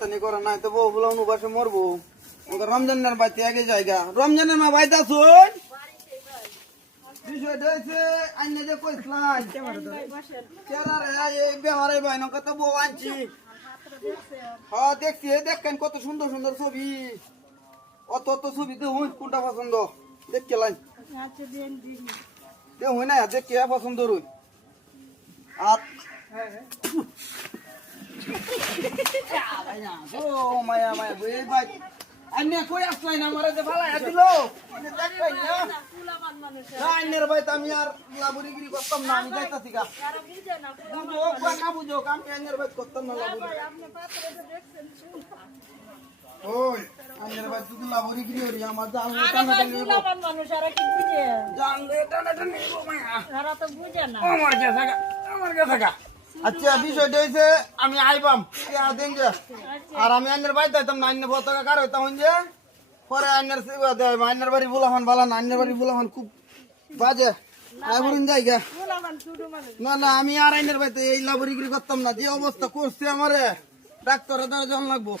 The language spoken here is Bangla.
নাস্তানি করে নাই তো বউ বলে অনুবাসে মরবো রমজানের বাইতে আগে জায়গা রমজানের মা বাইতে আসুন বিষয়টা হয়েছে আইনে যে কইসলাই এই বেমারে বাইন কত বউ আনছি হ্যাঁ দেখছি দেখেন কত সুন্দর সুন্দর ছবি অত অত ছবি দেখুন কোনটা পছন্দ দেখকে লাইন দেখুন না দেখে পছন্দ রুই আর মায়া মায়া বই ভাই আন্নে কই আসলাই না আমারে যে ভালাই দিল দেখবাই না আন্নের ভাই তো আমি আর লাবুরিগিরি করতাম না আমি যাইতাছি গা বুঝো না বুঝো আমি আন্নের ভাই করতাম না লাবুরি ওই আন্নের ভাই তুই লাবুরিগিরি হরি আমার জানলে টানা টানি নিব মানুষ আর কি বুঝে জানলে টানা টানি নিব মায়া তারা তো বুঝে না আমার কাছে গা আচ্ছা বিষয়টা হইছে আমি আইবাম দিন যে আর আমি আইনের বাড়ি যাইতাম না আইনের পতাকা কার হইতাম যে পরে আইনের আইনের বাড়ি বুলাহান বালা না আইনের বাড়ি বুলাহান খুব বাজে আইবুরিন জায়গা না না আমি আর আইনের বাড়িতে এই লাবরিগিরি করতাম না যে অবস্থা করছে আমারে ডাক্তারের দ্বারা জন লাগবো